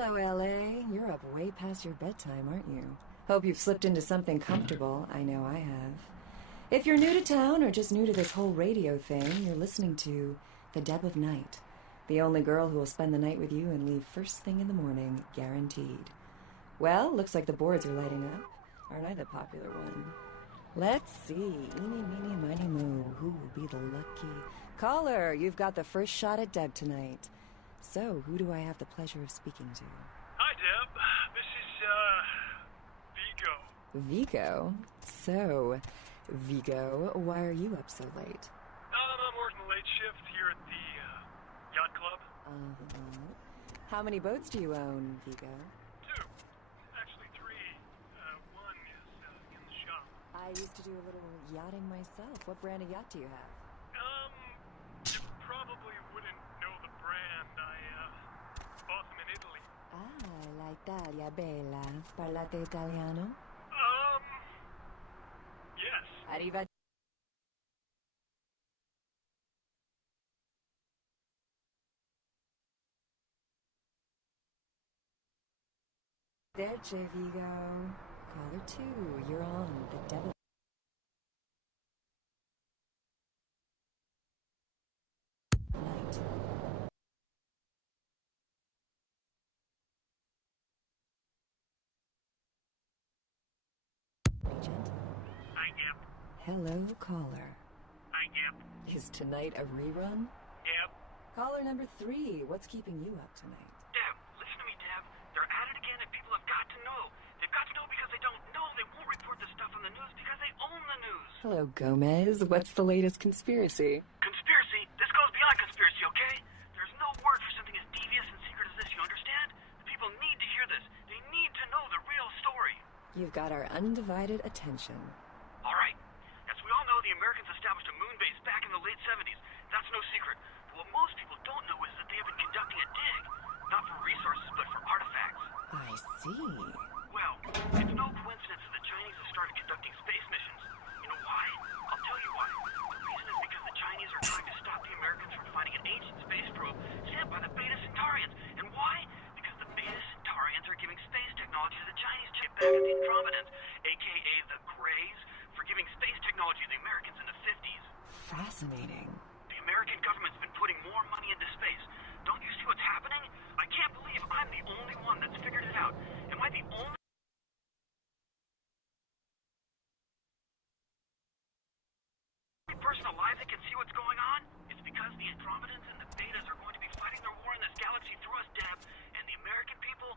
Hello, LA. You're up way past your bedtime, aren't you? Hope you've slipped into something comfortable. I know I have. If you're new to town or just new to this whole radio thing, you're listening to The Deb of Night, the only girl who will spend the night with you and leave first thing in the morning, guaranteed. Well, looks like the boards are lighting up. Aren't I the popular one? Let's see. Eeny, meeny, miny, moo. Who will be the lucky caller? You've got the first shot at Deb tonight. So, who do I have the pleasure of speaking to? Hi, Deb. This is, Vigo. Vigo? So, Vigo, why are you up so late? I'm working the late shift here at the, yacht club. How many boats do you own, Vigo? 2. Actually 3. One is, in the shop. I used to do a little yachting myself. What brand of yacht do you have? You probably wouldn't know the brand. I, bought them in Italy. Ah, la Italia bella. Parlate italiano? Yes. Arriva. There, Vigo. Caller 2, you're on The Devil. Night. Be gentle. Hi, Deb. Hello, caller. Hi, Deb. Is tonight a rerun? Deb. Caller number 3, what's keeping you up tonight? Deb, listen to me, Deb. They're at it again and people have got to know. They've got to know because they don't know. They won't report the stuff on the news because they own the news. Hello, Gomez. What's the latest conspiracy? Conspiracy? This goes beyond conspiracy, okay? There's no word for something as devious and secret as this, you understand? The people need to hear this. They need to know the real story. You've got our undivided attention. All right. As we all know, the Americans established a moon base back in the late 70s. That's no secret. But what most people don't know is that they have been conducting a dig. Not for resources, but for artifacts. I see. Well, it's no coincidence that the Chinese have started conducting space missions. You know why? I'll tell you why. The reason is because the Chinese are trying to stop the Americans from finding an ancient space probe sent by the Beta Centaurians. And why? Because the Beta Centaurians are giving space technology to the Chinese to get back at the Andromedans, a.k.a. the Greys, for giving space technology to the Americans in the 50s. Fascinating. The American government's been putting more money into space. Don't you see what's happening? I can't believe I'm the only one that's figured it out. Am I the only person alive that can see what's going on? It's because the Andromedans and the Betas are going to be fighting their war in this galaxy through us, Deb, and the American people...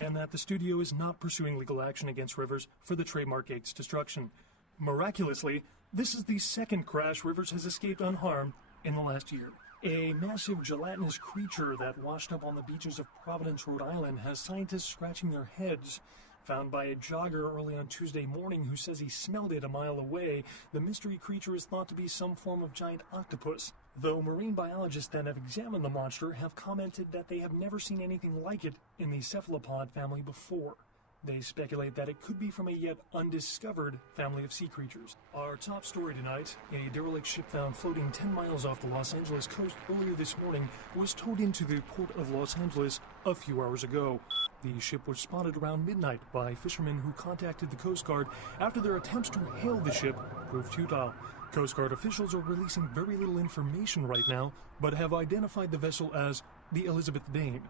And that the studio is not pursuing legal action against Rivers for the trademark Gates destruction. Miraculously, this is the second crash Rivers has escaped unharmed in the last year. A massive gelatinous creature that washed up on the beaches of Providence, Rhode Island, has scientists scratching their heads. Found by a jogger early on Tuesday morning who says he smelled it a mile away, the mystery creature is thought to be some form of giant octopus. Though marine biologists that have examined the monster have commented that they have never seen anything like it in the cephalopod family before. They speculate that it could be from a yet undiscovered family of sea creatures. Our top story tonight, a derelict ship found floating 10 miles off the Los Angeles coast earlier this morning was towed into the port of Los Angeles a few hours ago. The ship was spotted around midnight by fishermen who contacted the Coast Guard after their attempts to hail the ship proved futile. Coast Guard officials are releasing very little information right now, but have identified the vessel as the Elizabeth Dane.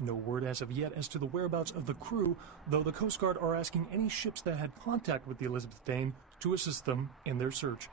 No word as of yet as to the whereabouts of the crew, though the Coast Guard are asking any ships that had contact with the Elizabeth Dane to assist them in their search.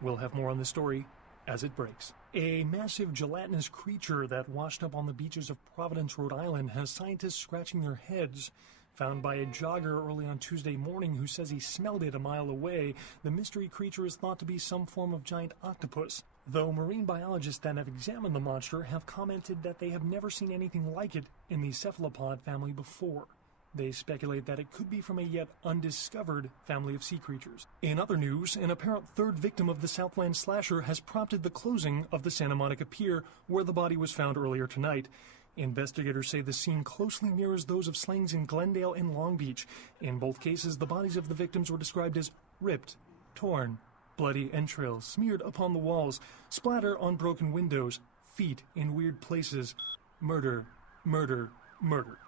We'll have more on this story as it breaks. A massive gelatinous creature that washed up on the beaches of Providence, Rhode Island, has scientists scratching their heads. Found by a jogger early on Tuesday morning who says he smelled it a mile away, the mystery creature is thought to be some form of giant octopus. Though marine biologists that have examined the monster have commented that they have never seen anything like it in the cephalopod family before. They speculate that it could be from a yet undiscovered family of sea creatures. In other news, an apparent third victim of the Southland slasher has prompted the closing of the Santa Monica Pier, where the body was found earlier tonight. Investigators say the scene closely mirrors those of slayings in Glendale and Long Beach. In both cases, the bodies of the victims were described as ripped, torn, Bloody entrails smeared upon the walls, splatter on broken windows, feet in weird places. Murder, murder, murder.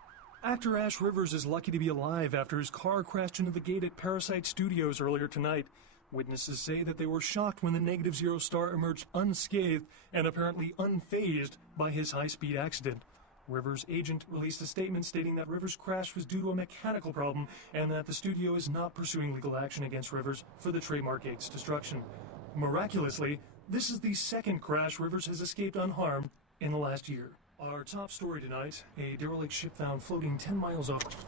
Actor Ash Rivers is lucky to be alive after his car crashed into the gate at Parasite Studios earlier tonight. Witnesses say that they were shocked when the Negative Zero star emerged unscathed and apparently unfazed by his high-speed accident. Rivers' agent released a statement stating that Rivers' crash was due to a mechanical problem and that the studio is not pursuing legal action against Rivers for the trademark gate's destruction. Miraculously, this is the second crash Rivers has escaped unharmed in the last year. Our top story tonight, a derelict ship found floating 10 miles off...